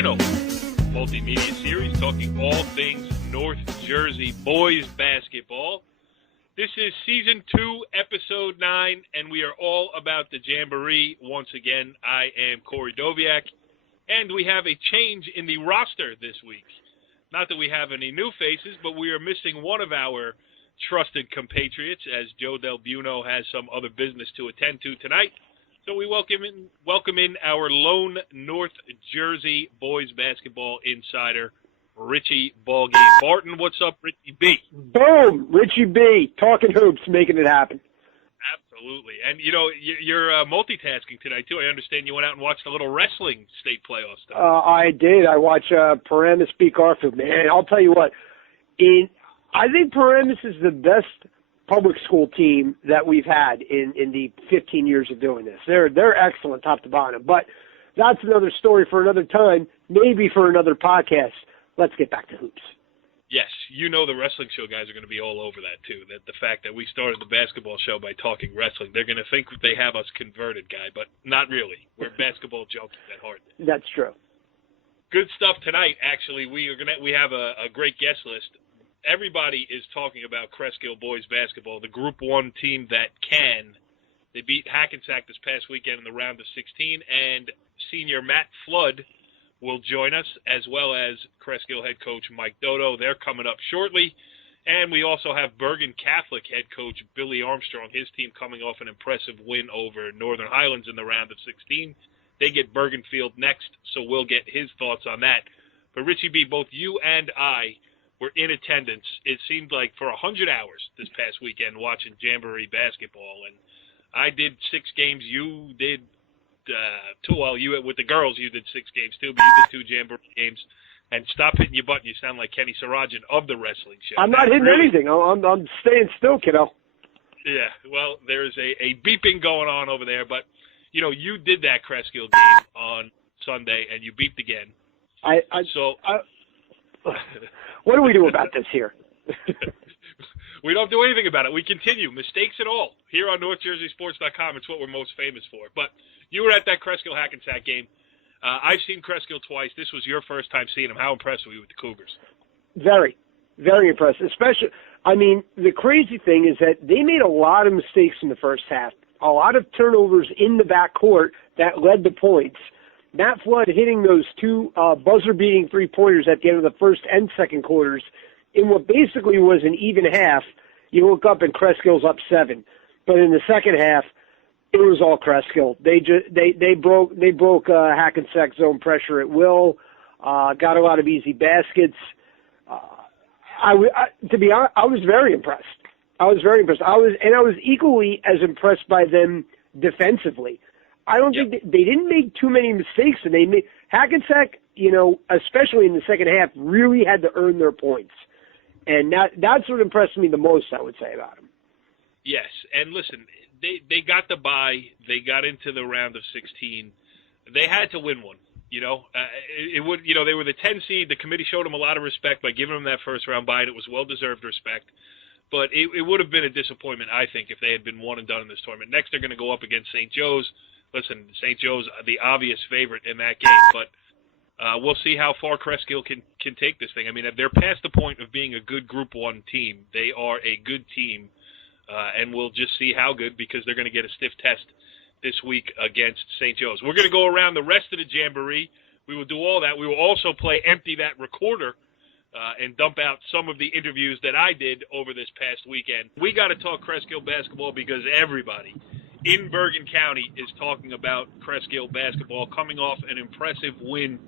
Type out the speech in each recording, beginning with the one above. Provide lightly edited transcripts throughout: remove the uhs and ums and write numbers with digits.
original multimedia series talking all things North Jersey boys basketball. This is Season 2, Episode 9, and we are all about the Jamboree. Once again, I am Corey Doviak, and we have a change in the roster this week. Not that we have any new faces, but we are missing one of our trusted compatriots, as Joe Delbuono has some other business to attend to tonight. So we welcome in our lone North Jersey boys basketball insider, Richie Ballgame. Barton, what's up, Richie B? Boom! Richie B, Talkin Hoops, making it happen. Absolutely. And, you know, you're multitasking tonight, too. I understand you went out and watched a little wrestling state playoff stuff. I did. I watched Paramus beat Garfield. Man, I'll tell you what. I think Paramus is the best public school team that we've had in the 15 years of doing this. They're excellent top to bottom. But that's another story for another time, maybe for another podcast. Let's get back to hoops. Yes, you know the wrestling show guys are going to be all over that, too. That the fact that we started the basketball show by talking wrestling, they're going to think they have us converted, guy, but not really. We're basketball junkies at heart. That's true. Good stuff tonight, actually. We have a great guest list. Everybody is talking about Cresskill boys basketball, the Group 1 team that can. They beat Hackensack this past weekend in the round of 16, and senior Matt Flood will join us, as well as Cresskill head coach Mike Doto. They're coming up shortly. And we also have Bergen Catholic head coach Billy Armstrong, his team coming off an impressive win over Northern Highlands in the round of 16. They get Bergenfield next, so we'll get his thoughts on that. But Richie B, both you and I were in attendance, it seemed like, for 100 hours this past weekend watching Jamboree basketball. And I did 6 games. You did 2. Well, you with the girls, you did 6 games too, but you did 2 Jamboree games. And stop hitting your button. You sound like Kenny Sarajan of the wrestling show. I'm not hitting anything. I'm staying still, kiddo. Yeah, well, there's a beeping going on over there. But, you know, you did that Cresskill game on Sunday, and you beeped again. What do we do about this here? We don't do anything about it. We continue. Mistakes at all. Here on NorthJerseySports.com, it's what we're most famous for. But you were at that Cresskill Hackensack game. I've seen Cresskill twice. This was your first time seeing them. How impressed were you with the Cougars? Very, very impressed. Especially, I mean, the crazy thing is that they made a lot of mistakes in the first half. A lot of turnovers in the backcourt that led to points. Matt Flood hitting those 2 buzzer-beating three-pointers at the end of the first and second quarters in what basically was an even half. You look up and Creskill's up 7. But in the second half, it was all Cresskill. They broke Hackensack zone pressure at will, got a lot of easy baskets. To be honest, I was very impressed. I was equally as impressed by them defensively. I don't think they didn't make too many mistakes, and they made Hackensack, you know, especially in the second half, really had to earn their points, and that's what impressed me the most, I would say, about them. Yes, and listen, they got the bye, they got into the round of 16, they had to win one. You know, they were the 10 seed. The committee showed them a lot of respect by giving them that first round bye, and it was well-deserved respect. But it would have been a disappointment, I think, if they had been one and done in this tournament. Next, they're going to go up against St. Joe's. Listen, St. Joe's the obvious favorite in that game, but we'll see how far Cresskill can take this thing. I mean, they're past the point of being a good Group 1 team. They are a good team, and we'll just see how good, because they're going to get a stiff test this week against St. Joe's. We're going to go around the rest of the Jamboree. We will do all that. We will also play Empty That Recorder and dump out some of the interviews that I did over this past weekend. We got to talk Cresskill basketball because everybody in Bergen County is talking about Cresskill basketball, coming off an impressive win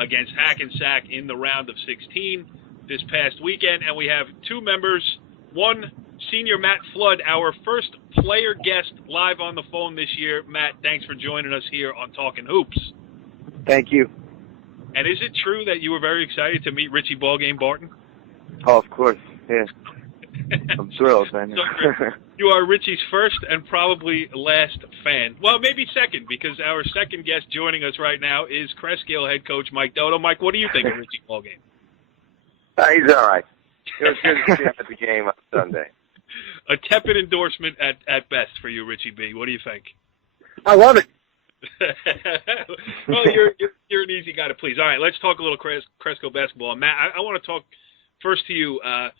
against Hackensack in the round of 16 this past weekend. And we have 2 members, one, Senior Matt Flood, our first player guest live on the phone this year. Matt, thanks for joining us here on Talkin Hoops. Thank you. And is it true that you were very excited to meet Richie Ballgame Barton? Oh, of course, yeah. I'm thrilled, man. So, you are Richie's first and probably last fan. Well, maybe second, because our second guest joining us right now is Cresskill head coach Mike Doto. Mike, what do you think of Richie Ballgame? He's all right. It was good to see him at the game on Sunday. A tepid endorsement at best for you, Richie B. What do you think? I love it. Well, you're an easy guy to please. All right, let's talk a little Cresskill basketball. Matt, I want to talk first to you. I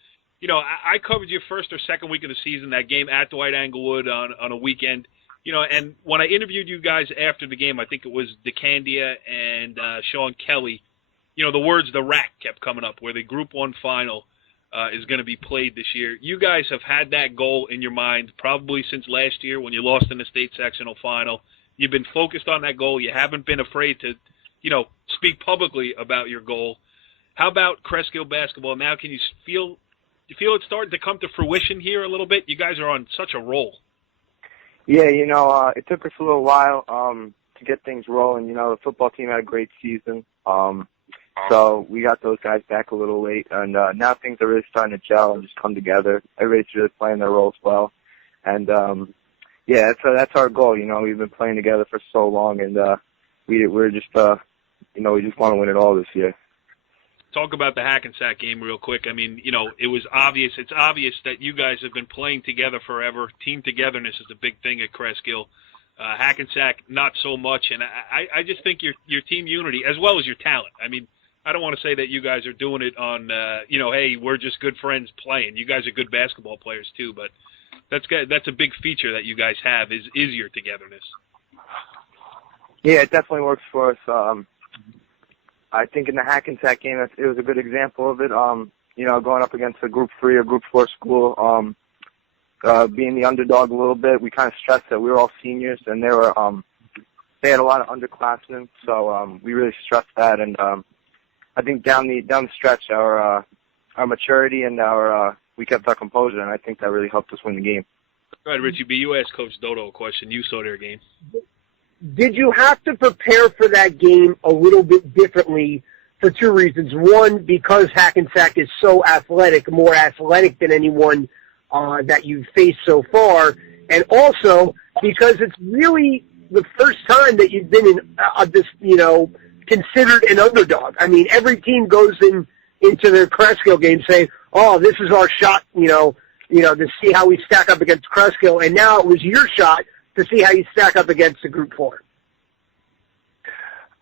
covered your first or second week of the season, that game at Dwight Englewood on a weekend. And when I interviewed you guys after the game, I think it was DeCandia and Sean Kelly, the words "the rack" kept coming up, where the Group 1 final is going to be played this year. You guys have had that goal in your mind probably since last year when you lost in the state sectional final. You've been focused on that goal. You haven't been afraid to, speak publicly about your goal. How about Cresskill basketball now? Can you feel it's starting to come to fruition here a little bit? You guys are on such a roll. Yeah, it took us a little while to get things rolling. The football team had a great season. So we got those guys back a little late, and now things are really starting to gel and just come together. Everybody's really playing their roles well. And, that's our goal. We've been playing together for so long, and we're just, we just want to win it all this year. Talk about the Hackensack game real quick. I mean, it was obvious. It's obvious that you guys have been playing together forever. Team togetherness is a big thing at Cresskill. Hackensack, not so much. And I just think your team unity, as well as your talent. I mean, I don't want to say that you guys are doing it on, hey, we're just good friends playing. You guys are good basketball players too, but that's a big feature that you guys have is your togetherness. Yeah, it definitely works for us. I think in the Hackensack game, it was a good example of it. Going up against a Group 3 or Group 4 school, being the underdog a little bit, we kind of stressed that we were all seniors, and they had a lot of underclassmen, so we really stressed that. And I think down the stretch, our maturity and we kept our composure, and I think that really helped us win the game. Go ahead, Richie B. You asked Coach Doto a question. You saw their game. Did you have to prepare for that game a little bit differently for two reasons? One, because Hackensack is so athletic, more athletic than anyone that you've faced so far, and also because it's really the first time that you've been in this, considered an underdog. I mean, every team goes into their Cresskill game saying, "Oh, this is our shot," to see how we stack up against Cresskill, and now it was your shot to see how you stack up against the Group 4.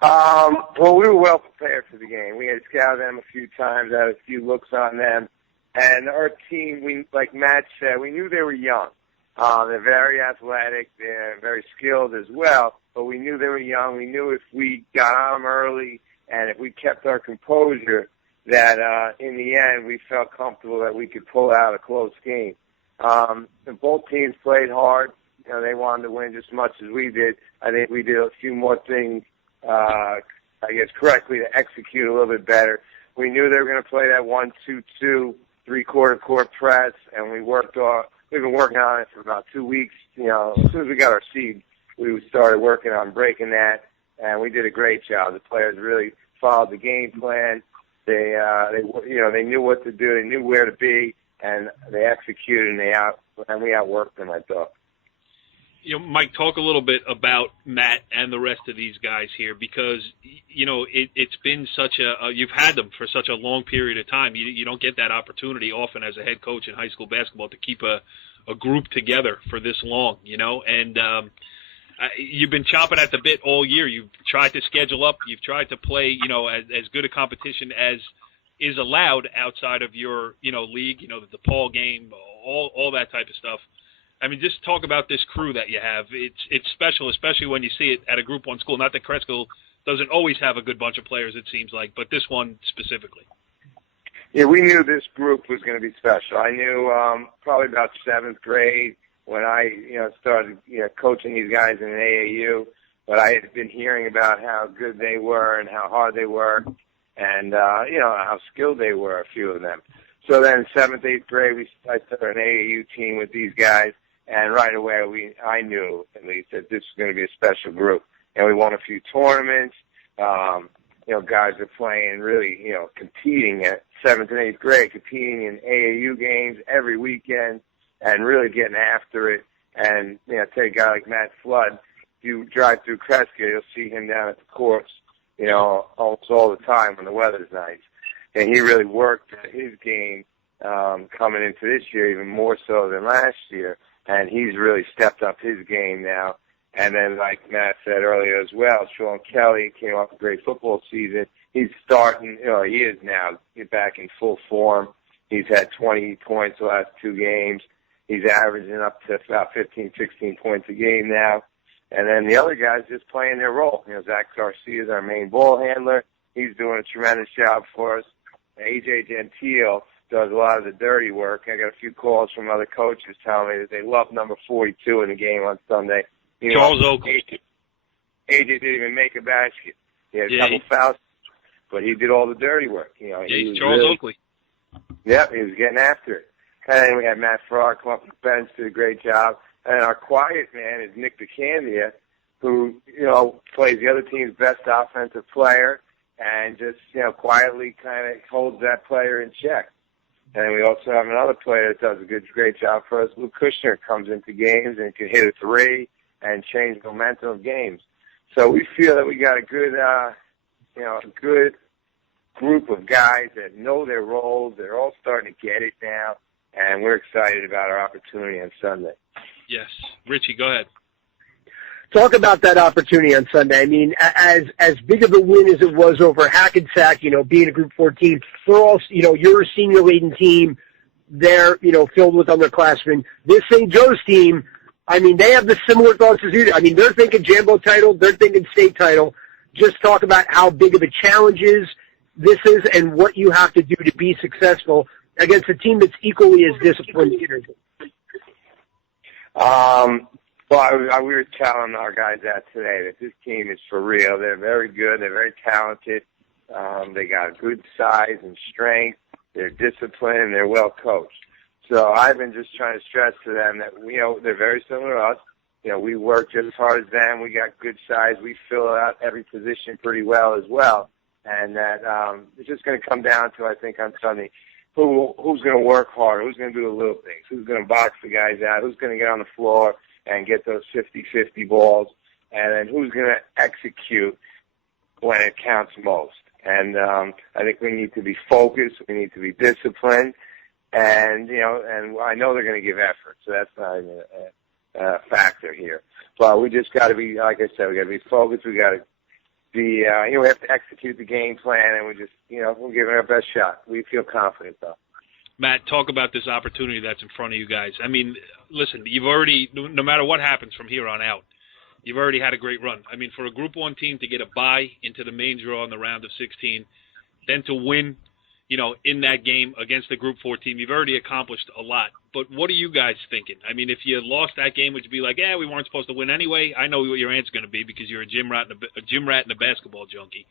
Well, we were well prepared for the game. We had scouted them a few times, had a few looks on them, and our team, like Matt said, we knew they were young. They're very athletic, they're very skilled as well, but we knew they were young. We knew if we got on them early and if we kept our composure, that in the end we felt comfortable that we could pull out a close game. And both teams played hard. They wanted to win just as much as we did. I think we did a few more things, correctly to execute a little bit better. We knew they were going to play that 1-2-2, three-quarter court press, and we've been working on it for about 2 weeks. As soon as we got our seed, we started working on breaking that, and we did a great job. The players really followed the game plan. They knew what to do. They knew where to be, and they executed, and we outworked them, I thought. Mike, talk a little bit about Matt and the rest of these guys here because, it's been you've had them for such a long period of time. You don't get that opportunity often as a head coach in high school basketball to keep a group together for this long, and you've been chomping at the bit all year. You've tried to schedule up. You've tried to play, as good a competition as is allowed outside of your, league, the DePaul game, all that type of stuff. I mean, just talk about this crew that you have. It's special, especially when you see it at a Group 1 school. Not that Cresskill doesn't always have a good bunch of players, it seems like, but this one specifically. Yeah, we knew this group was going to be special. I knew probably about 7th grade when I started coaching these guys in an AAU, but I had been hearing about how good they were and how hard they worked and how skilled they were, a few of them. So then 7th, 8th grade, I started an AAU team with these guys. And right away, I knew, at least, that this was going to be a special group. And we won a few tournaments. Guys are playing really, competing at 7th and 8th grade, competing in AAU games every weekend and really getting after it. And, take a guy like Matt Flood, if you drive through Cresskill, you'll see him down at the courts, almost all the time when the weather's nice. And he really worked at his game coming into this year, even more so than last year. And he's really stepped up his game now. And then, like Matt said earlier as well, Sean Kelly came off a great football season. He's starting, he is now back in full form. He's had 20 points the last 2 games. He's averaging up to about 15, 16 points a game now. And then the other guys just playing their role. Zach Garcia is our main ball handler. He's doing a tremendous job for us. AJ Gentile does a lot of the dirty work. I got a few calls from other coaches telling me that they love number 42 in the game on Sunday. Charles Oakley. AJ didn't even make a basket. He had a couple fouls, but he did all the dirty work. He's Charles Oakley. Yep, he was getting after it. And then we had Matt Farrar come up with the bench, did a great job. And our quiet man is Nick DeCandia, who, plays the other team's best offensive player and just, quietly kind of holds that player in check. And we also have another player that does a great job for us. Luke Kushner comes into games and can hit a 3 and change the momentum of games. So we feel that we got a good, a good group of guys that know their roles. They're all starting to get it now, and we're excited about our opportunity on Sunday. Yes. Richie, go ahead. Talk about that opportunity on Sunday. I mean, as big of a win as it was over Hackensack, being a Group 4 team, we're all, you're a senior-laden team. They're, filled with underclassmen. This St. Joe's team, I mean, they have the similar thoughts as you do. I mean, they're thinking Jambo title. They're thinking state title. Just talk about how big of a challenge this is and what you have to do to be successful against a team that's equally as disciplined. Well, we were telling our guys that today, that this team is for real. They're very good. They're very talented. They got good size and strength. They're disciplined. They're well coached. So I've been just trying to stress to them that, they're very similar to us. We work just as hard as them. We got good size. We fill out every position pretty well as well. And that it's just going to come down to, I think, on Sunday, who's going to work hard, who's going to do the little things, who's going to box the guys out, who's going to get on the floor and get those 50-50 balls, and then who's going to execute when it counts most. And I think we need to be focused. We need to be disciplined. And, and I know they're going to give effort, so that's not even a factor here. But we just got to be, like I said, we got to be focused. We got to be, we have to execute the game plan, and we just, we're giving our best shot. We feel confident, though. Matt, talk about this opportunity that's in front of you guys. I mean, listen, you've already, no matter what happens from here on out, you've already had a great run. I mean, for a Group 1 team to get a bye into the main draw in the round of 16, then to win, in that game against the Group 4 team, you've already accomplished a lot. But what are you guys thinking? I mean, if you lost that game, would you be like, we weren't supposed to win anyway? I know what your answer's going to be because you're a gym rat and a basketball junkie.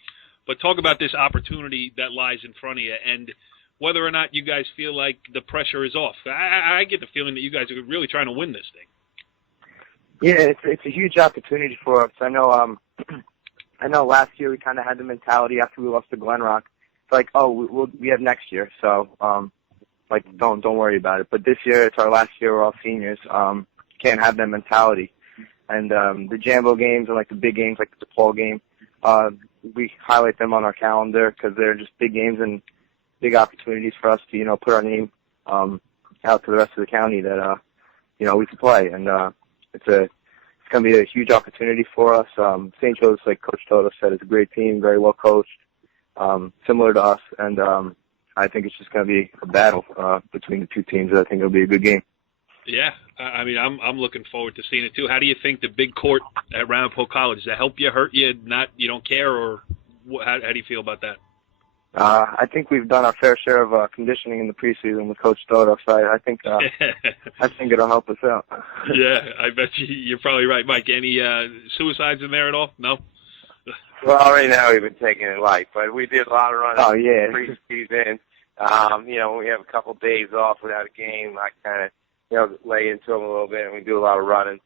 But talk about this opportunity that lies in front of you and whether or not you guys feel like the pressure is off. I get the feeling that you guys are really trying to win this thing. Yeah, it's a huge opportunity for us. I know last year we kind of had the mentality after we lost to Glenrock. It's like, we have next year, so don't worry about it. But this year, it's our last year. We're all seniors. Can't have that mentality. And the Jambo games are like the big games, like the DePaul game. We highlight them on our calendar because they're just big games and big opportunities for us to put our name out to the rest of the county that we can play. And it's going to be a huge opportunity for us. St. Joe's, like Coach Doto said, is a great team, very well coached. Similar to us, and I think it's just going to be a battle between the two teams. I think it'll be a good game. Yeah, I mean, I'm looking forward to seeing it too. How do you think the big court at Ramapo College, does that help you, hurt you, you don't care, or how do you feel about that? I think we've done our fair share of conditioning in the preseason with Coach Doto, so I think it'll help us out. Yeah, I bet you're probably right, Mike. Any suicides in there at all? No. Well, right now we've been taking it light, but we did a lot of running preseason. We have a couple of days off without a game. I kind of, lay into them a little bit, and we do a lot of running.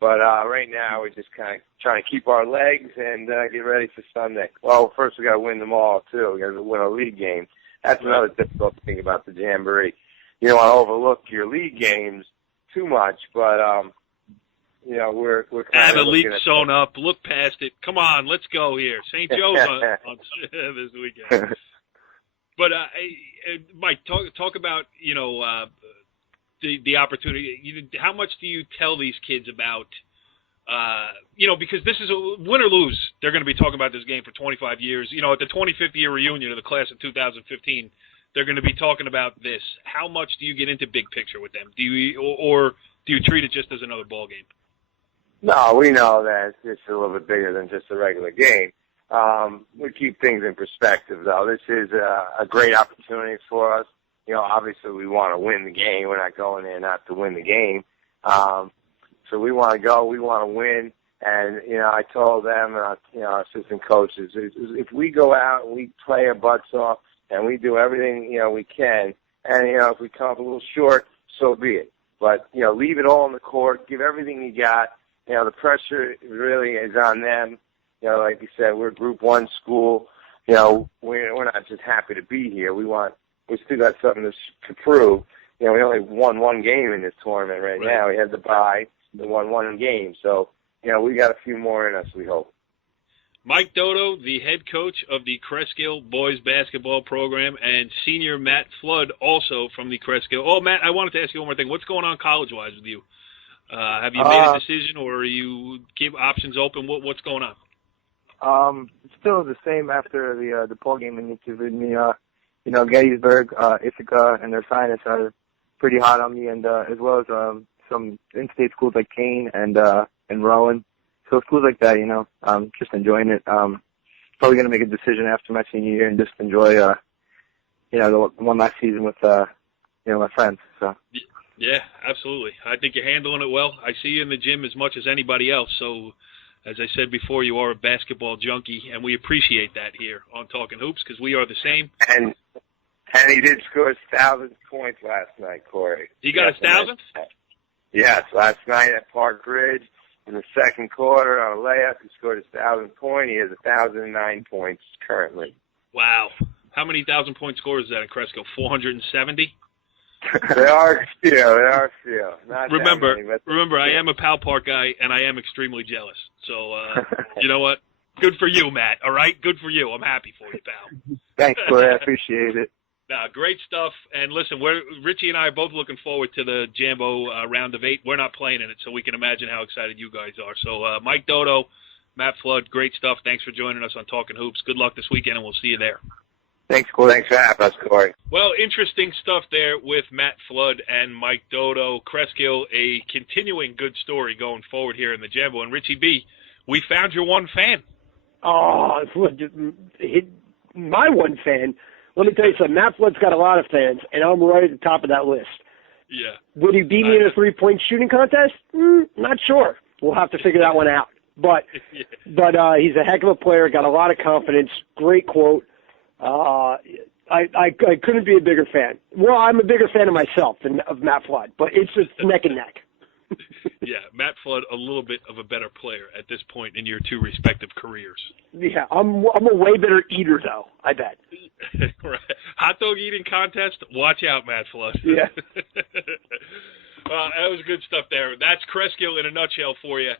But right now we're just kind of trying to keep our legs and get ready for Sunday. Well, first we got to win them all, too. We got to win our league game. That's another difficult thing about the Jamboree. You don't want to overlook your league games too much, but we're kind of the league sewn up. Look past it. Come on, let's go here. St. Joe's on this weekend. But Mike, talk about the opportunity. How much do you tell these kids about Because this is win or lose, they're going to be talking about this game for 25 years. At the 25th year reunion of the class of 2015, they're going to be talking about this. How much do you get into big picture with them? Do you treat it just as another ball game? No, we know that it's just a little bit bigger than just a regular game. We keep things in perspective, though. This is a great opportunity for us. Obviously we want to win the game. We're not going there not to win the game. So we want to go. We want to win. And, I told them, our assistant coaches, if we go out and we play our butts off and we do everything, we can, and, if we come up a little short, so be it. But, leave it all on the court. Give everything you got. The pressure really is on them. Like you said, we're a Group 1 school. We're not just happy to be here. We still got something to prove. We only won one game in this tournament right now. We had the bye. We won one game. So, we got a few more in us, we hope. Mike Doto, the head coach of the Cresskill boys basketball program, and senior Matt Flood, also from the Cresskill. Oh, Matt, I wanted to ask you one more thing. What's going on college-wise with you? Have you made a decision, or are you keep options open? What's going on? It's still the same after the ball game initiative in the, Gettysburg, Ithaca, and their science are pretty hot on me, and as well as some in-state schools like Kane and Rowan. So schools like that, I'm just enjoying it. Probably going to make a decision after my senior year and just enjoy, the one last season with, my friends. So. Yeah, absolutely. I think you're handling it well. I see you in the gym as much as anybody else. So, as I said before, you are a basketball junkie, and we appreciate that here on Talkin Hoops because we are the same. And he did score his 1,000th point last night, Corey. He got his 1,000th? Yes, last night at Park Ridge in the second quarter on a layup. He scored his 1,000th point. He has 1,009 points currently. Wow. How many 1,000-point scores is that in Cresskill? 470? There are a few. Not remember, that many, remember, I am a Pal Park guy, and I am extremely jealous. So, you know what? Good for you, Matt, all right? Good for you. I'm happy for you, pal. Thanks, Corey. I appreciate it. Great stuff. And listen, Richie and I are both looking forward to the Jambo round of 8. We're not playing in it, so we can imagine how excited you guys are. So, Mike Doto, Matt Flood, great stuff. Thanks for joining us on Talkin Hoops. Good luck this weekend, and we'll see you there. Thanks, Corey. Thanks for having us, Corey. Well, interesting stuff there with Matt Flood and Mike Doto. Cresskill, a continuing good story going forward here in the Jambo. And Richie B., we found your one fan. Oh, my one fan. Let me tell you something. Matt Flood's got a lot of fans, and I'm right at the top of that list. Yeah. Would he beat me in a three-point shooting contest? Not sure. We'll have to figure that one out. But he's a heck of a player, got a lot of confidence, great quote. I couldn't be a bigger fan. Well, I'm a bigger fan of myself than of Matt Flood, but it's just neck and neck. Yeah, Matt Flood, a little bit of a better player at this point in your two respective careers. Yeah, I'm a way better eater, though, I bet. Right. Hot dog eating contest? Watch out, Matt Flood. Yeah. That was good stuff there. That's Cresskill in a nutshell for you.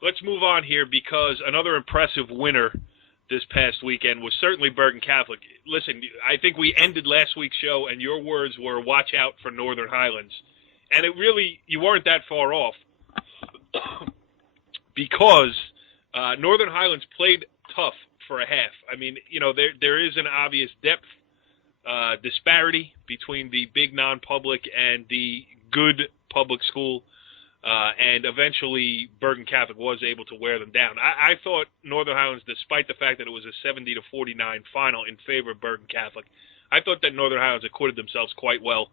Let's move on here because another impressive winner this past weekend was certainly Bergen Catholic. Listen, I think we ended last week's show, and your words were, watch out for Northern Highlands. And it really, you weren't that far off because Northern Highlands played tough for a half. I mean, there is an obvious depth disparity between the big non-public and the good public school, and eventually Bergen Catholic was able to wear them down. I thought Northern Highlands, despite the fact that it was a 70-49 final in favor of Bergen Catholic, I thought that Northern Highlands acquitted themselves quite well.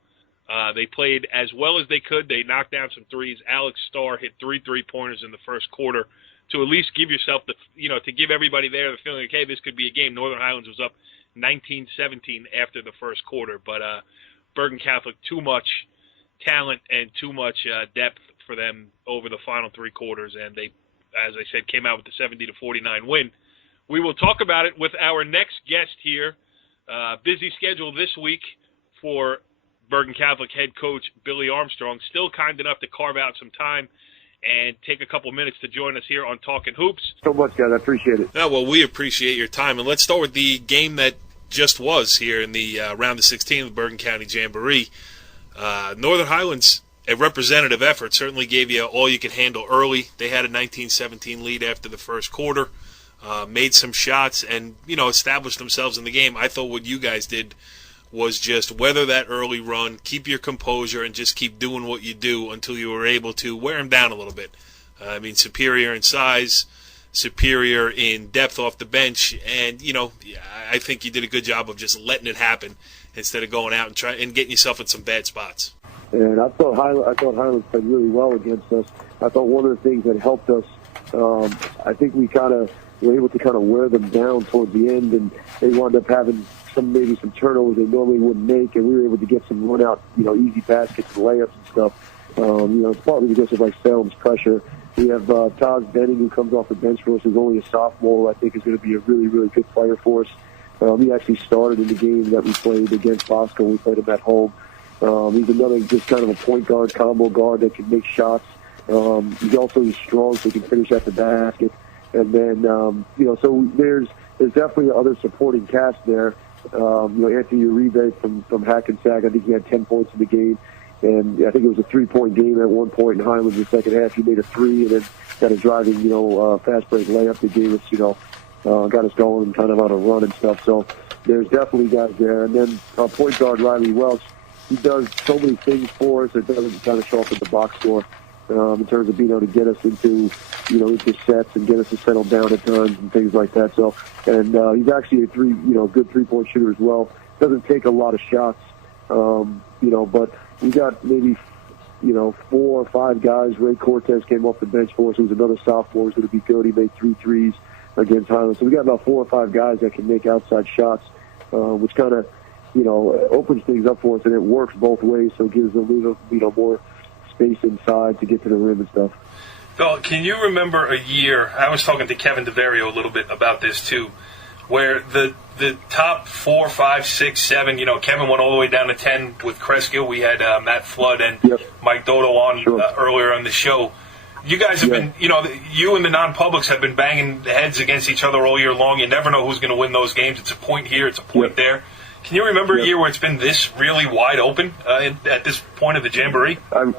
They played as well as they could. They knocked down some threes. Alex Starr hit 3 3-pointers in the first quarter to at least give yourself to give everybody there the feeling, okay, this could be a game. Northern Highlands was up 19-17 after the first quarter, but Bergen Catholic, too much talent and too much depth for them over the final 3 quarters, and they, as I said, came out with the 70-49 win. We will talk about it with our next guest here. Busy schedule this week for Bergen Catholic head coach Billy Armstrong, still kind enough to carve out some time and take a couple minutes to join us here on Talkin Hoops. So much, guys. I appreciate it. Well, we appreciate your time. And let's start with the game that just was here in the round of 16 of the Bergen County Jamboree. Northern Highlands a representative effort. Certainly gave you all you could handle early. They had a 19-17 lead after the first quarter, made some shots, and established themselves in the game. I thought what you guys did was just weather that early run, keep your composure, and just keep doing what you do until you were able to wear them down a little bit. Superior in size, superior in depth off the bench, and I think you did a good job of just letting it happen instead of going out and getting yourself in some bad spots. And I thought Highlands played really well against us. I thought one of the things that helped us, I think we kind of were able to kind of wear them down towards the end, and they wound up having maybe some turnovers they normally wouldn't make, and we were able to get some run out, easy baskets and layups and stuff. It's partly because of Salem's pressure. We have Todd Benning, who comes off the bench for us, who's only a sophomore. I think is going to be a really, really good player for us. He actually started in the game that we played against Bosco. We played him at home. He's another just kind of a point guard, combo guard that can make shots. He's also strong, so he can finish at the basket. And then, so there's definitely other supporting cast there. Anthony Uribe from Hackensack, I think he had 10 points in the game. And I think it was a 3-point game at one point in Highlands in the second half. He made a 3 and then got a driving, fast break layup that gave us, got us going and kind of on a run and stuff. So there's definitely guys there. And then point guard Riley Welch, he does so many things for us. It doesn't kind of show up at the box score in terms of being able to get us into sets and get us to settle down at times and things like that. So, and he's actually a good 3-point shooter as well. Doesn't take a lot of shots, but we got maybe 4 or 5 guys. Ray Cortez came off the bench for us. He was another sophomore. He's going to be good. He made 3 threes against Highlands. So we got about 4 or 5 guys that can make outside shots, which kind of opens things up for us, and it works both ways. So it gives a little more space inside to get to the rim and stuff. Phil, can you remember a year? I was talking to Kevin Diverio a little bit about this too, where the top 4, 5, 6, 7. Kevin went all the way down to 10 with Cresskill. We had Matt Flood and Mike Doto on earlier on the show. You guys have been, you and the non-publics have been banging heads against each other all year long. You never know who's going to win those games. It's a point here, it's a point there. Can you remember a year where it's been this really wide open at this point of the Jamboree? I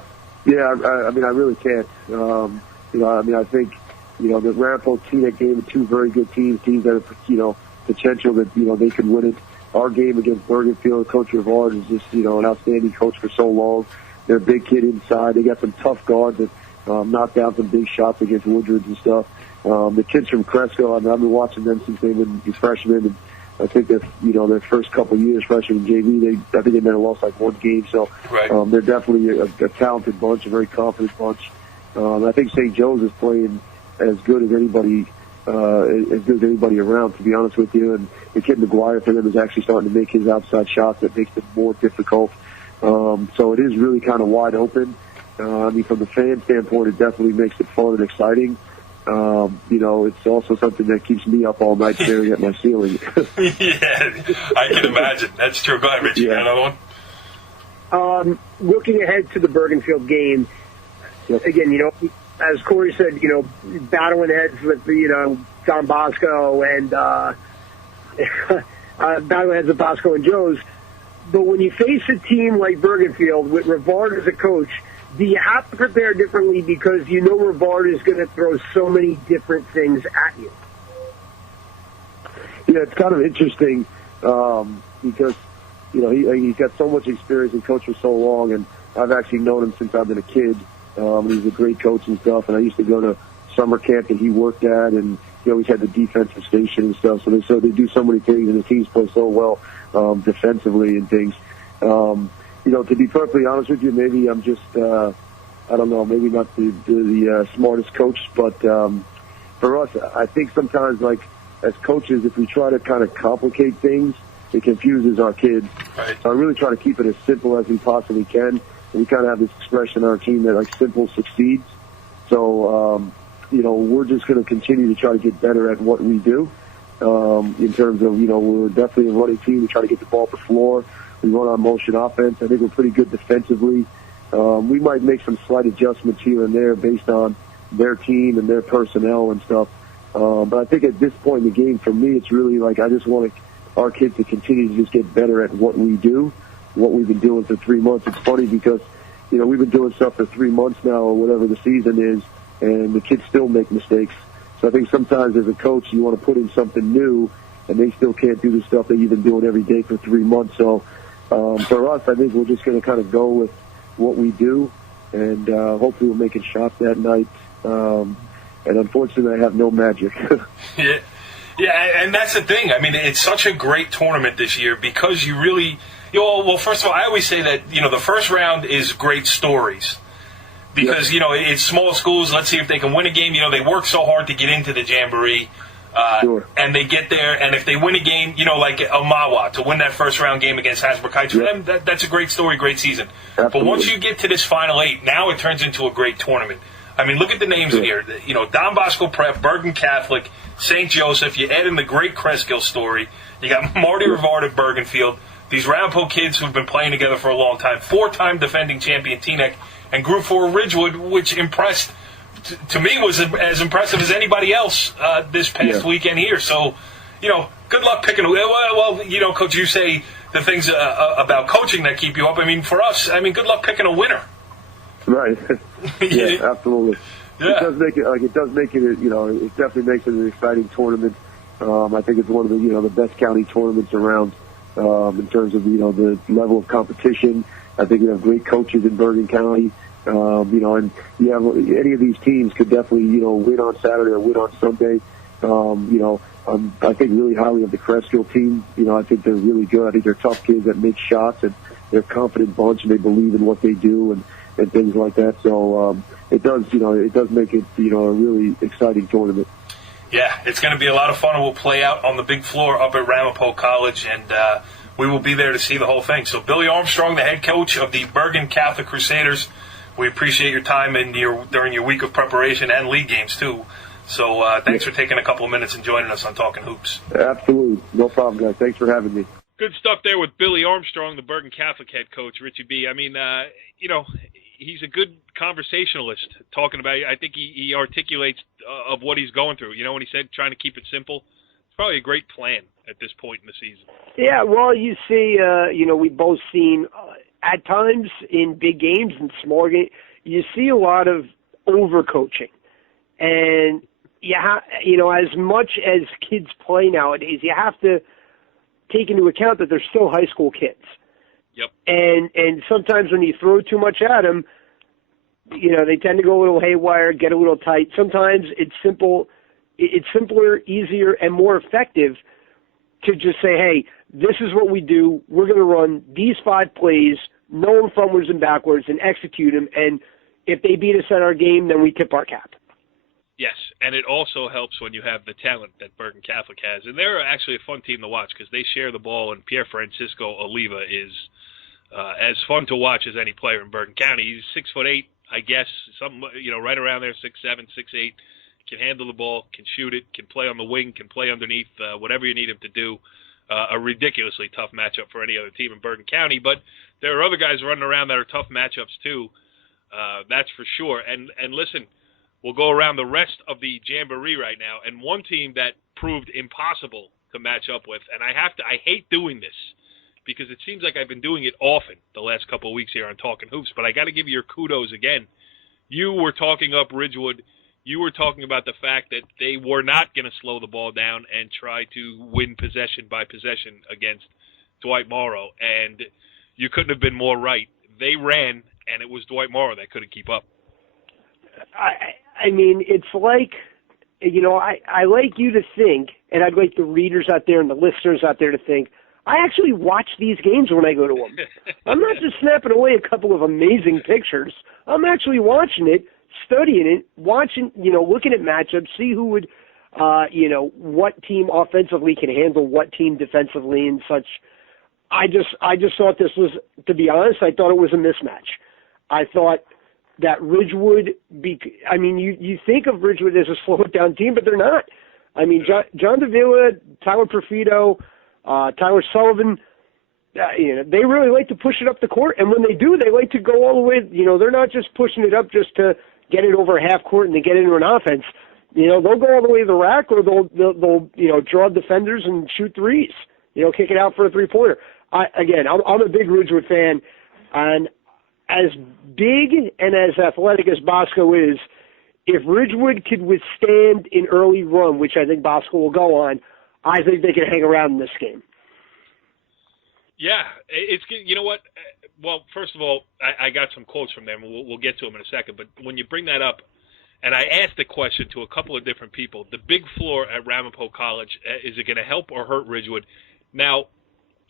really can't. I think, the Ramapo Teaneck game are 2 very good teams that have, potential that, they could win it. Our game against Bergenfield, Coach Rivard is just, an outstanding coach for so long. They're a big kid inside. They got some tough guards that knocked down some big shots against Woodridge and stuff. The kids from Cresskill, I've been watching them since they were freshmen, and I think that, their first couple of years freshman in JV, I think they never lost like 1 game. So they're definitely a talented bunch, a very confident bunch. I think St. Joe's is playing as good as anybody around, to be honest with you. And the kid McGuire for them is actually starting to make his outside shots that makes them more difficult. So it is really kind of wide open. From the fan standpoint, it definitely makes it fun and exciting. It's also something that keeps me up all night staring at my ceiling. Yeah, I can imagine. That's true. Go ahead, Richie. Yeah. Another one? Looking ahead to the Bergenfield game, again, as Corey said, battling heads with, Don Bosco and battling heads with Bosco and Joe's. But when you face a team like Bergenfield with Rivard as a coach, do you have to prepare differently because Rivard is going to throw so many different things at you? Yeah, it's kind of interesting because, he's got so much experience and coached for so long, and I've actually known him since I've been a kid. He's a great coach and stuff, and I used to go to summer camp that he worked at, and he always had the defensive station and stuff, so they do so many things, and the teams play so well defensively and things. To be perfectly honest with you, maybe I'm just, I don't know, maybe not the smartest coach, but for us, I think sometimes, like, as coaches, if we try to kind of complicate things, it confuses our kids. Right. So I really try to keep it as simple as we possibly can. We kind of have this expression on our team that, like, simple succeeds. So, we're just going to continue to try to get better at what we do in terms of, we're definitely a running team. We try to get the ball up the floor. We run on motion offense. I think we're pretty good defensively. We might make some slight adjustments here and there based on their team and their personnel and stuff. But I think at this point in the game, for me, it's really like I just want our kids to continue to just get better at what we do, what we've been doing for 3 months. It's funny because, we've been doing stuff for 3 months now or whatever the season is, and the kids still make mistakes. So I think sometimes as a coach, you want to put in something new, and they still can't do the stuff that you've been doing every day for 3 months. So for us, I think we're just going to kind of go with what we do, and hopefully we're making shots that night. And unfortunately, I have no magic. Yeah, and that's the thing. I mean, it's such a great tournament this year because you really, well, first of all, I always say that, the first round is great stories because, it's small schools. Let's see if they can win a game. They work so hard to get into the Jamboree. Sure. And they get there, and if they win a game, like Omawa, to win that first round game against Hasbrook Heights, for them, that's a great story, great season. Absolutely. But once you get to this Final 8, now it turns into a great tournament. I mean, look at the names here. Don Bosco Prep, Bergen Catholic, St. Joseph. You add in the great Cresskill story. You got Marty Rivard at Bergenfield. These Ramapo kids who've been playing together for a long time. 4-time defending champion Teaneck. And Group 4 Ridgewood, which impressed, to me, was as impressive as anybody else this past weekend here. So, good luck picking a winner. Well, Coach, you say the things about coaching that keep you up. I mean, for us, good luck picking a winner. Right. Yeah, absolutely. Yeah. It does make it, it definitely makes it an exciting tournament. I think it's one of the best county tournaments around, in terms of, the level of competition. I think we have great coaches in Bergen County. And any of these teams could definitely, win on Saturday or win on Sunday. I think really highly of the Cresskill team. I think they're really good. I think they're tough kids that make shots, and they're a confident bunch, and they believe in what they do and things like that. So it does make it, a really exciting tournament. Yeah, it's going to be a lot of fun, and we'll play out on the big floor up at Ramapo College, and we will be there to see the whole thing. So Billy Armstrong, the head coach of the Bergen Catholic Crusaders, we appreciate your time during your week of preparation and league games, too. So thanks for taking a couple of minutes and joining us on Talkin Hoops. Absolutely. No problem, guys. Thanks for having me. Good stuff there with Billy Armstrong, the Bergen Catholic head coach, Richie B. He's a good conversationalist talking about, I think he articulates of what he's going through. When he said trying to keep it simple, it's probably a great plan at this point in the season. Yeah, well, you see, we've both seen at times in big games and small games, you see a lot of overcoaching. And, as much as kids play nowadays, you have to take into account that they're still high school kids. Yep. And sometimes when you throw too much at them, they tend to go a little haywire, get a little tight. Sometimes it's simpler, easier, and more effective to just say, hey, this is what we do. We're going to run these 5 plays, know them frontwards and backwards, and execute them. And if they beat us at our game, then we tip our cap. Yes, and it also helps when you have the talent that Bergen Catholic has. And they're actually a fun team to watch because they share the ball, and Pierre Francisco Oliva is as fun to watch as any player in Bergen County. He's 6'8", I guess, something right around there, 6'7", 6'8", can handle the ball, can shoot it, can play on the wing, can play underneath, whatever you need him to do. A ridiculously tough matchup for any other team in Bergen County, but there are other guys running around that are tough matchups too. That's for sure. And listen, we'll go around the rest of the Jamboree right now, and one team that proved impossible to match up with, and I hate doing this because it seems like I've been doing it often the last couple of weeks here on Talkin Hoops, but I got to give you your kudos again. You were talking up Ridgewood. You were talking about the fact that they were not going to slow the ball down and try to win possession by possession against Dwight Morrow, and you couldn't have been more right. They ran, and it was Dwight Morrow that couldn't keep up. I mean, it's like, I like you to think, and I'd like the readers out there and the listeners out there to think, I actually watch these games when I go to them. I'm not just snapping away a couple of amazing pictures. I'm actually watching it, studying it, watching, looking at matchups, see who would, what team offensively can handle what team defensively and such. I just thought this was, to be honest, I thought it was a mismatch. I thought that Ridgewood, you think of Ridgewood as a slow-down team, but they're not. I mean, John Davila, Tyler Perfido, Tyler Sullivan, they really like to push it up the court, and when they do, they like to go all the way. They're not just pushing it up just to get it over half court and then get into an offense. They'll go all the way to the rack, or they'll draw defenders and shoot threes. Kick it out for a three-pointer. I'm a big Ridgewood fan, and as big and as athletic as Bosco is, if Ridgewood could withstand an early run, which I think Bosco will go on, I think they can hang around in this game. Yeah, it's, you know what? Well, first of all, I got some quotes from them. We'll get to them in a second. But when you bring that up, and I asked the question to a couple of different people, the big floor at Ramapo College, is it going to help or hurt Ridgewood? Now,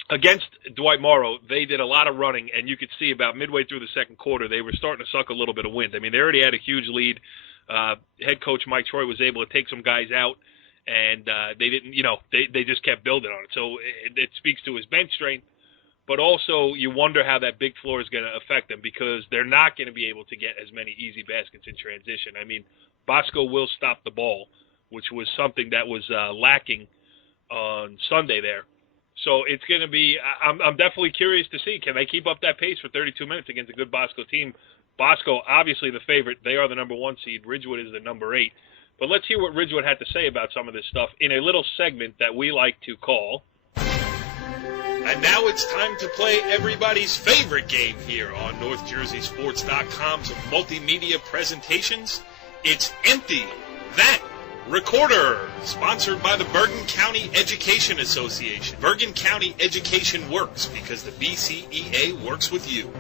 against Dwight Morrow, they did a lot of running, and you could see about midway through the second quarter, they were starting to suck a little bit of wind. I mean, they already had a huge lead. Head coach Mike Troy was able to take some guys out, and they didn't, they just kept building on it. So it speaks to his bench strength. But also, you wonder how that big floor is going to affect them, because they're not going to be able to get as many easy baskets in transition. I mean, Bosco will stop the ball, which was something that was lacking on Sunday there. So it's going to be – I'm definitely curious to see, can they keep up that pace for 32 minutes against a good Bosco team? Bosco, obviously the favorite. They are the number 1 seed. Ridgewood is the number 8. But let's hear what Ridgewood had to say about some of this stuff in a little segment that we like to call – and now it's time to play everybody's favorite game here on NorthJerseySports.com's multimedia presentations. It's Empty That Recorder, sponsored by the Bergen County Education Association. Bergen County Education works because the BCEA works with you.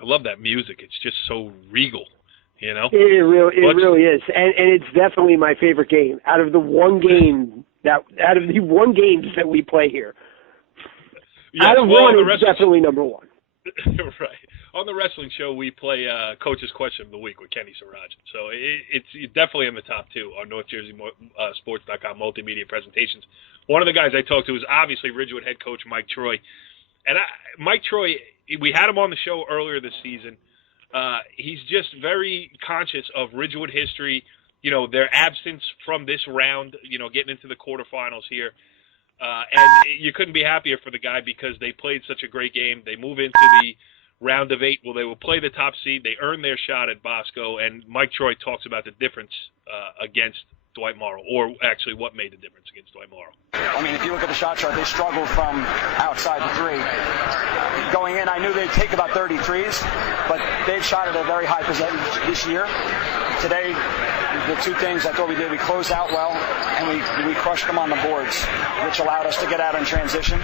I love that music. It's just so regal, you know? It really is. And it's definitely my favorite game. Out of the one games that we play here. Yeah, out of one, it's definitely number 1. Right. On the wrestling show, we play Coach's Question of the Week with Kenny Sarajan. So it's definitely in the top 2 on NorthJerseySports.com multimedia presentations. One of the guys I talked to is obviously Ridgewood head coach Mike Troy. And Mike Troy, we had him on the show earlier this season. He's just very conscious of Ridgewood history, their absence from this round, getting into the quarterfinals here. And you couldn't be happier for the guy, because they played such a great game. They move into the round of 8. Well, they will play the top seed. They earn their shot at Bosco. And Mike Troy talks about the difference against Dwight Morrow, or actually what made the difference against Dwight Morrow. I mean, if you look at the shot chart, they struggled from outside the 3. Going in, I knew they'd take about 33s, but they'd shot at a very high percentage this year. Today, the 2 things I thought we did, we closed out well, and we crushed them on the boards, which allowed us to get out in transition,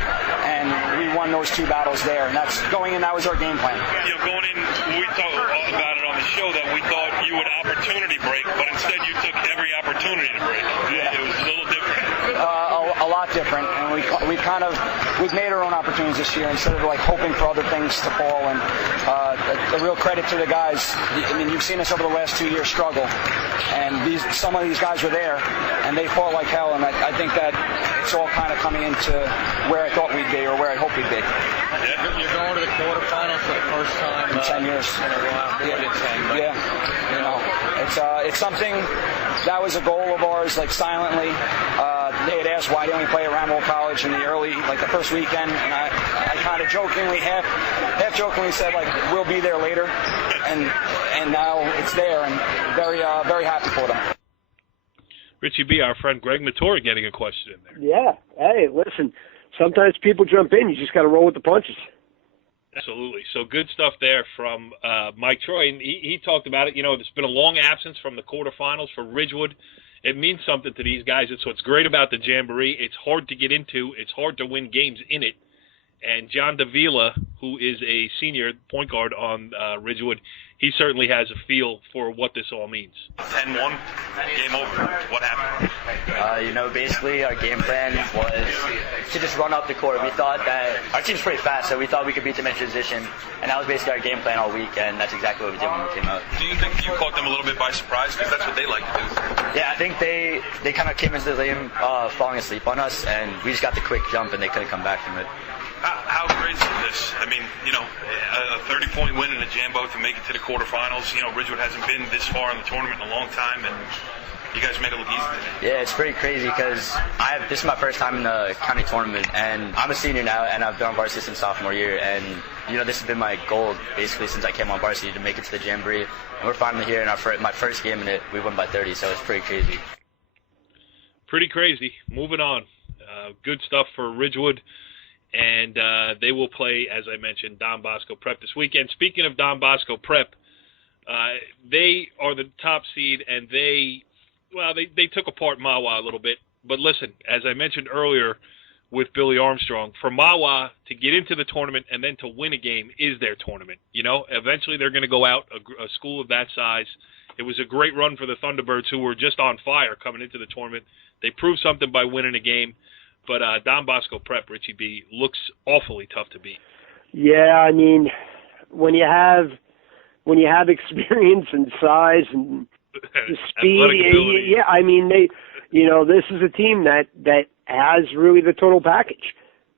and we won those 2 battles there. And that's going in, that was our game plan. Going in, we talked about it on the show that we thought you would opportunity break, but instead you took every opportunity to break. Yeah. It was a little different. A lot different, and we've made our own opportunities this year instead of hoping for other things to fall. And a real credit to the guys. I mean, you've seen us over the last 2 years struggle, and some of these guys were there, and they fought like hell. And I think that it's all kind of coming into where I thought we'd be, or where I hope we'd be. Yeah. You're going to the quarterfinals for the first time in 10 years. In a while. It's something that was a goal of ours. Silently, they had asked why didn't we play at Ramapo College in the early, the first weekend, and I kind of jokingly, half jokingly said we'll be there later, and now it's there, and very happy for them. Richie B, our friend Greg Matori getting a question in there. Yeah. Hey, listen, sometimes people jump in. You just got to roll with the punches. Absolutely. So good stuff there from Mike Troy. And he talked about it. There's been a long absence from the quarterfinals for Ridgewood. It means something to these guys. It's what's great about the Jamboree. It's hard to get into. It's hard to win games in it. And John Davila, who is a senior point guard on Ridgewood, he certainly has a feel for what this all means. 10-1, game over. What happened? Basically our game plan was to just run up the court. We thought that our team's pretty fast, so we thought we could beat them in transition. And that was basically our game plan all week, and that's exactly what we did when we came out. Do you think you caught them a little bit by surprise? Because that's what they like to do. Yeah, I think they kind of came into the game falling asleep on us, and we just got the quick jump, and they couldn't come back from it. How crazy is this? I mean, a 30-point win in the Jambo to make it to the quarterfinals. Ridgewood hasn't been this far in the tournament in a long time, and you guys made it look easy today. Yeah, it's pretty crazy because this is my first time in the county tournament, and I'm a senior now, and I've been on varsity since sophomore year, and this has been my goal basically since I came on varsity to make it to the Jamboree. And we're finally here in my first game in it. We won by 30, so it's pretty crazy. Pretty crazy. Moving on. Good stuff for Ridgewood. and they will play, as I mentioned, Don Bosco Prep this weekend. Speaking of Don Bosco Prep, they are the top seed, and they took apart Mawa a little bit. But listen, as I mentioned earlier with Billy Armstrong, for Mawa to get into the tournament and then to win a game is their tournament. You know, eventually they're going to go out, a school of that size. It was a great run for the Thunderbirds, who were just on fire coming into the tournament. They proved something by winning a game. But Don Bosco Prep, Richie B, looks awfully tough to beat. Yeah, I mean, when you have experience and size and speed, yeah, I mean, this is a team that has really the total package.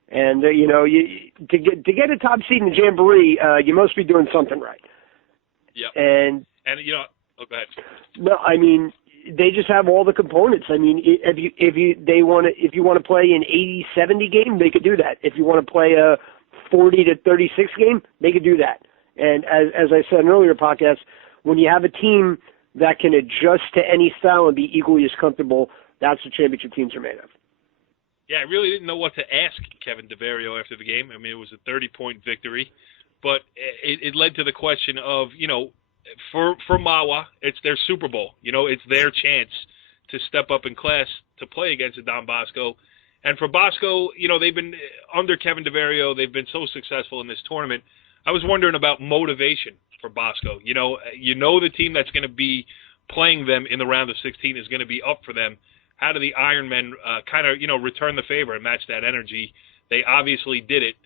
And to get a top seed in the Jamboree, you must be doing something right. Yeah. And go ahead. No, I mean, they just have all the components. I mean, if you want to play an 80-70 game, they could do that. If you want to play a 40-36 game, they could do that. And as I said in an earlier podcast, when you have a team that can adjust to any style and be equally as comfortable, that's what championship teams are made of. Yeah, I really didn't know what to ask Kevin Diverio after the game. I mean, it was a 30-point victory, but it led to the question of, for Mawa, it's their Super Bowl. It's their chance to step up in class to play against a Don Bosco. And for Bosco, they've been, under Kevin Diverio, they've been so successful in this tournament. I was wondering about motivation for Bosco. The team that's going to be playing them in the round of 16 is going to be up for them. How do the Ironmen kind of, return the favor and match that energy? They obviously did it.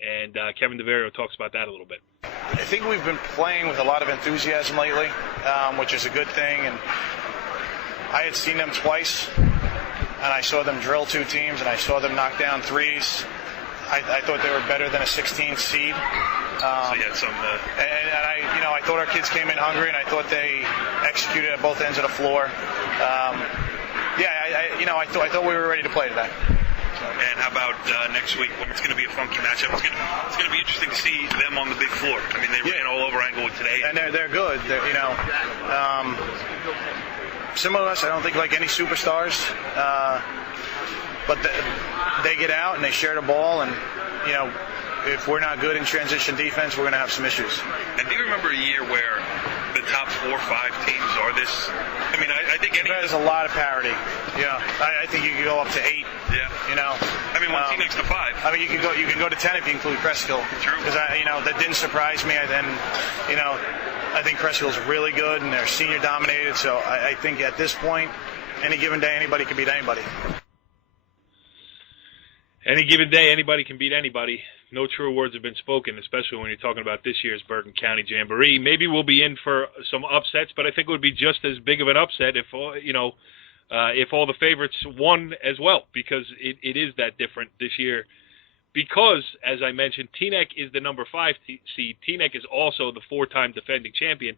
And Kevin Davila talks about that a little bit. I think we've been playing with a lot of enthusiasm lately, which is a good thing. And I had seen them twice, and I saw them drill two teams, and I saw them knock down threes. I thought they were better than a 16th seed. So you had some. And I thought our kids came in hungry, and I thought they executed at both ends of the floor. I thought we were ready to play today. And how about next week? Well, it's going to be a funky matchup. It's going to be interesting to see them on the big floor. I mean, they ran all over Englewood today. And they're good. Similar to us, I don't think like any superstars. But they get out and they share the ball. And, if we're not good in transition defense, we're going to have some issues. And do you remember a year where the top 4 or 5 teams are this? I mean, I think there's a lot of parity. Yeah, I think you could go up to 8. Yeah. I mean, one team next to 5. I mean, you can go to 10 if you include Cresskill. True. Because that didn't surprise me. I think Cresskill's really good and they're senior dominated. So I think at this point, any given day, anybody can beat anybody. Any given day, anybody can beat anybody. No truer words have been spoken, especially when you're talking about this year's Bergen County Jamboree. Maybe we'll be in for some upsets, but I think it would be just as big of an upset if all the favorites won as well, because it is that different this year. Because, as I mentioned, Teaneck is the number 5 seed. Teaneck is also the 4-time defending champion.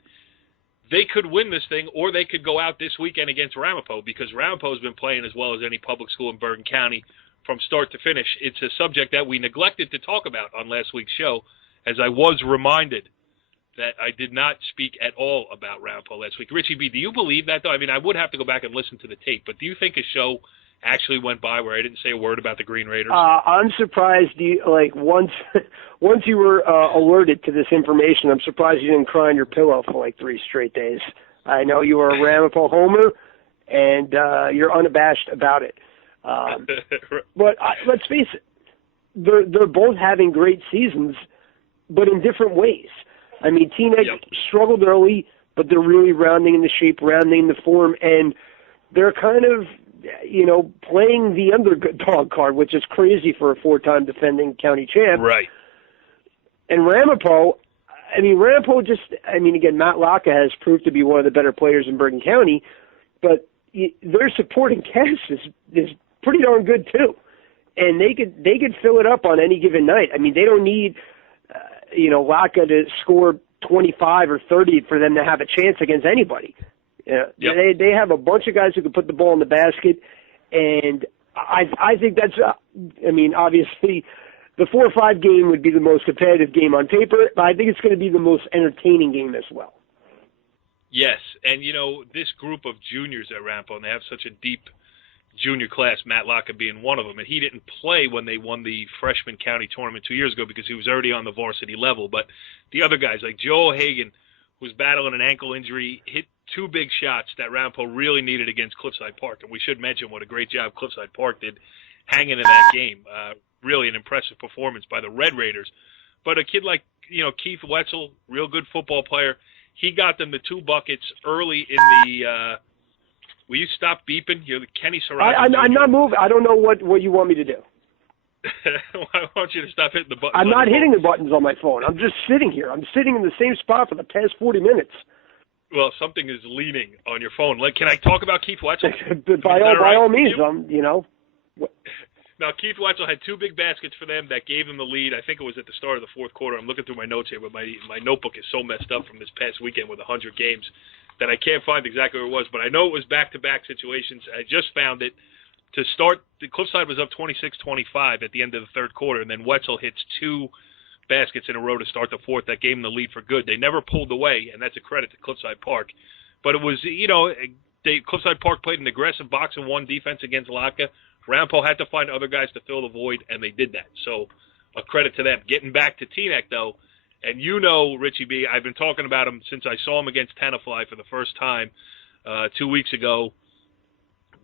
They could win this thing, or they could go out this weekend against Ramapo, because Ramapo's been playing as well as any public school in Bergen County from start to finish. It's a subject that we neglected to talk about on last week's show, as I was reminded that I did not speak at all about Ramapo last week. Richie B, do you believe that, though? I mean, I would have to go back and listen to the tape, but do you think a show actually went by where I didn't say a word about the Green Raiders? I'm surprised once you were alerted to this information, I'm surprised you didn't cry on your pillow for like 3 straight days. I know you were a Ramapo homer, and you're unabashed about it. But let's face it, they're both having great seasons, but in different ways. I mean, Teaneck struggled early, but they're really rounding in the shape, rounding in the form, and they're kind of, playing the underdog card, which is crazy for a 4-time defending county champ. Right. And Ramapo, again, Matt Laka has proved to be one of the better players in Bergen County, but their supporting cast is pretty darn good too, and they could fill it up on any given night. I mean, they don't need Laka to score 25 or 30 for them to have a chance against anybody. They have a bunch of guys who can put the ball in the basket, and I think that's obviously the 4 or 5 game would be the most competitive game on paper, but I think it's going to be the most entertaining game as well. Yes, and this group of juniors at Ramapo, and they have such a deep junior class, Matt Locker being one of them, and he didn't play when they won the freshman county tournament 2 years ago because he was already on the varsity level. But the other guys, like Joel Hagan, who was battling an ankle injury, hit 2 big shots that Ramapo really needed against Cliffside Park. And we should mention what a great job Cliffside Park did hanging in that game. Really an impressive performance by the Red Raiders. But a kid like, Keith Wetzel, real good football player, he got them the 2 buckets early in the will you stop beeping? You're the Kenny Sarratt. I'm not moving. I don't know what you want me to do. I want you to stop hitting the buttons. I'm not hitting the buttons on my phone. I'm just sitting here. I'm sitting in the same spot for the past 40 minutes. Well, something is leaning on your phone. Can I talk about Keith Wetzel? by all means, Now, Keith Wetzel had 2 big baskets for them that gave them the lead. I think it was at the start of the 4th quarter. I'm looking through my notes here, but my notebook is so messed up from this past weekend with 100 games that I can't find exactly where it was. But I know it was back-to-back situations. I just found it. To start, the Cliffside was up 26-25 at the end of the 3rd quarter, and then Wetzel hits 2 baskets in a row to start the 4th that gave them the lead for good. They never pulled away, and that's a credit to Cliffside Park. But it was, Cliffside Park played an aggressive box and 1 defense against Laka. Ramapo had to find other guys to fill the void, and they did that. So a credit to them. Getting back to Teaneck, though, and Richie B., I've been talking about him since I saw him against Tenafly for the first time 2 weeks ago.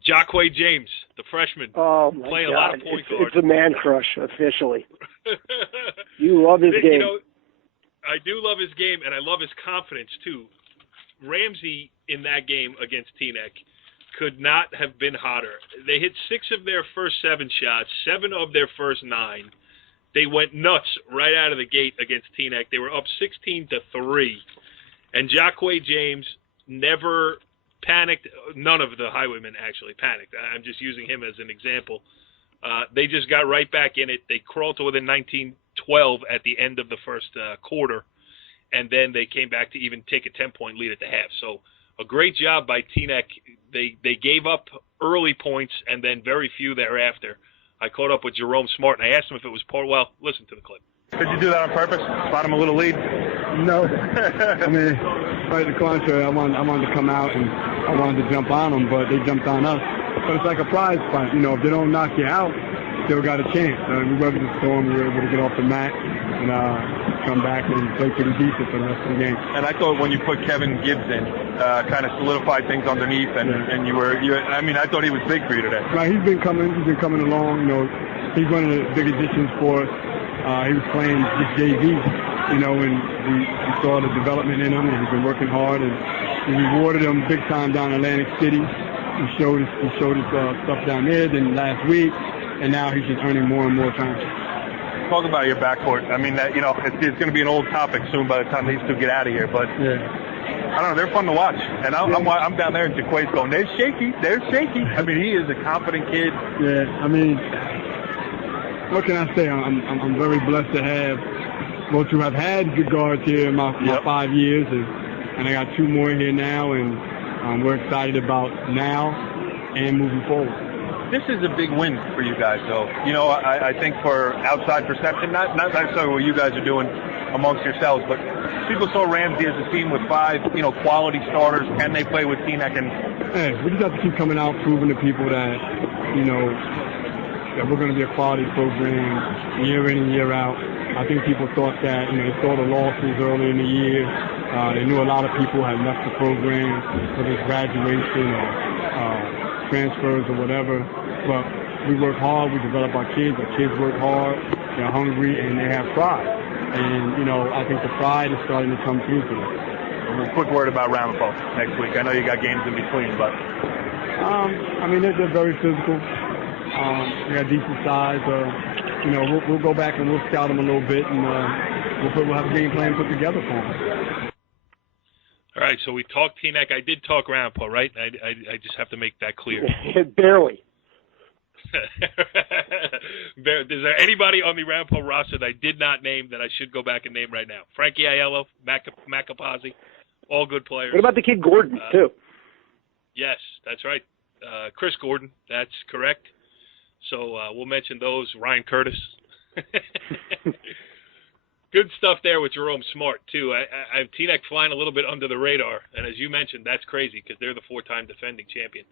Jacquay James, the freshman, playing a lot of point guard. It's a man crush, officially. You love his game. I do love his game, and I love his confidence, too. Ramsey in that game against Teaneck could not have been hotter. They hit 6 of their first 7 shots, 7 of their first 9. They went nuts right out of the gate against Teaneck. They were up 16-3, and Jacquay James never panicked. None of the Highwaymen actually panicked. I'm just using him as an example. They just got right back in it. They crawled to within 19-12 at the end of the first quarter, and then they came back to even take a 10-point lead at the half. So a great job by Teaneck. They gave up early points and then very few thereafter. I caught up with Jerome Smart, and I asked him if it was listen to the clip. Did you do that on purpose? Bought him a little lead? No. I mean, quite the contrary. I wanted to come out and I wanted to jump on them, but they jumped on us. But it's like a prize fight. If they don't knock you out, still got a chance. We weathered the storm. We were able to get off the mat and come back and play pretty decent for the rest of the game. And I thought when you put Kevin Gibbs in, kind of solidified things underneath, and I thought he was big for you today. Right, he's been coming along. He's one of the big additions for us. He was playing just JV, and we saw the development in him, and he's been working hard, and we rewarded him big time down in Atlantic City. He showed us stuff down there. Then last week, and now he's just earning more and more time. Talk about your backcourt. I mean, it's going to be an old topic soon by the time these 2 get out of here. But yeah. I don't know, they're fun to watch. And I'm down there in Jacquay's going, they're shaky. I mean, he is a confident kid. Yeah, I mean, what can I say? I'm very blessed to have had good guards here in my 5 years, and I got 2 more here now, and we're excited about now and moving forward. This is a big win for you guys, though. I think for outside perception, not necessarily what you guys are doing amongst yourselves, but people saw Ramsey as a team with 5, quality starters. Can they play with Teaneck? Hey, we just have to keep coming out, proving to people that, that we're going to be a quality program year in and year out. I think people thought that, they saw the losses early in the year. They knew a lot of people had left the program, whether it's graduation or transfers or whatever. But we work hard, we develop our kids work hard, they're hungry, and they have pride. And, I think the pride is starting to come through today. A quick word about Ramapo next week. I know you got games in between, but... they're very physical. They got decent size. We'll go back and we'll scout them a little bit, and we'll have a game plan put together for them. All right, so we talked Teaneck. I did talk Ramapo, right? I just have to make that clear. Barely. Is there anybody on the Ramapo roster that I did not name that I should go back and name right now? Frankie Aiello, Macapazzi, all good players. What about the kid Gordon, too? Yes, that's right. Chris Gordon, that's correct. So we'll mention those. Ryan Curtis. Good stuff there with Jerome Smart, too. I have Teaneck flying a little bit under the radar. And as you mentioned, that's crazy because they're the 4-time defending champion.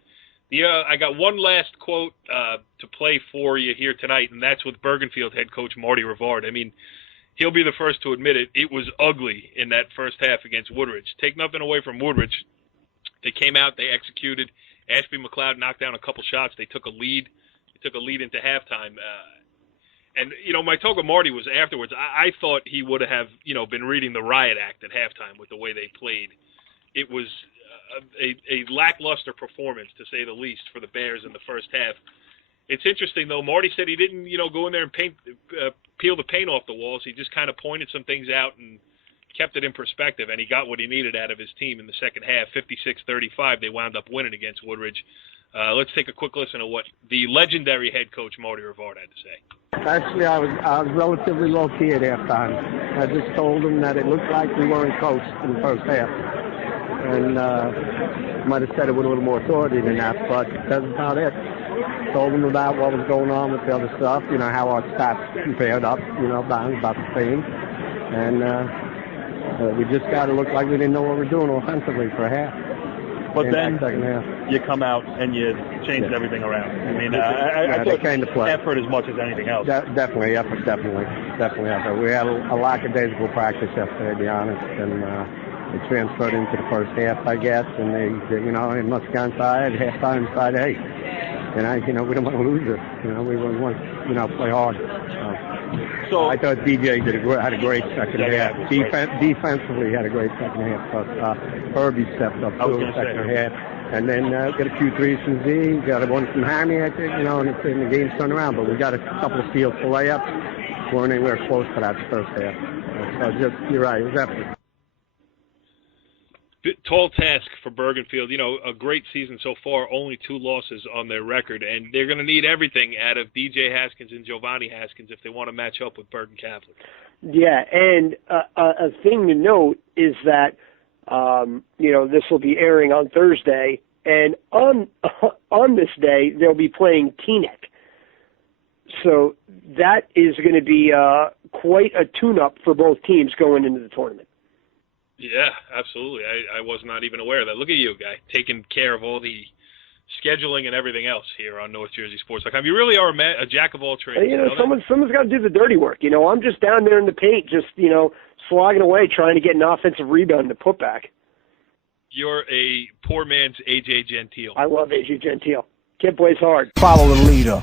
I got one last quote to play for you here tonight, and that's with Bergenfield head coach Marty Rivard. I mean, he'll be the first to admit it. It was ugly in that first half against Woodridge. Take nothing away from Woodridge. They came out, they executed. Ashby McLeod knocked down a couple shots. They took a lead. They took a lead into halftime. And, my talk with Marty was afterwards, I thought he would have, been reading the riot act at halftime with the way they played. It was a lackluster performance, to say the least, for the Bears in the first half. It's interesting, though. Marty said he didn't, go in there and peel the paint off the walls. He just kind of pointed some things out and kept it in perspective, and he got what he needed out of his team in the second half. 56-35, they wound up winning against Woodridge. Let's take a quick listen to what the legendary head coach Marty Rivard had to say. Actually, I was relatively low-key at halftime. I just told them that it looked like we weren't coached in the first half. And might have said it with a little more authority than that, but that's about it. Told them about what was going on with the other stuff, how our stats compared up, about the same. And we just got to look like we didn't know what we were doing offensively for a half. But then you come out and you changed everything around. I mean, I thought came to play. Effort as much as anything else. Definitely effort. We had a lackadaisical practice yesterday, to be honest, and they transferred into the first half, I guess, and they it must have gone inside halftime and decided, hey, we don't want to lose this. We want to play hard. So I thought DJ had a great second half. Defensively, had a great second half. But Herbie stepped up too in the second half. And then got a few threes from Z, got one from Hammy, I think, and the game's turned around. But we got a couple of steals for layups. Weren't anywhere close to that first half. So you're right, it was effort. Tall task for Bergenfield. A great season so far, only 2 losses on their record, and they're going to need everything out of DJ Haskins and Giovanni Haskins if they want to match up with Bergen Catholic. Yeah, and a thing to note is that, this will be airing on Thursday, and on this day, they'll be playing Teaneck. So that is going to be quite a tune-up for both teams going into the tournament. Yeah, absolutely. I was not even aware of that. Look at you, guy, taking care of all the scheduling and everything else here on North Jersey Sports.com. You really are a jack of all trades. Someone's got to do the dirty work. I'm just down there in the paint, just slogging away, trying to get an offensive rebound to put back. You're a poor man's A.J. Gentile. I love A.J. Gentile. Kid plays hard. Follow the leader.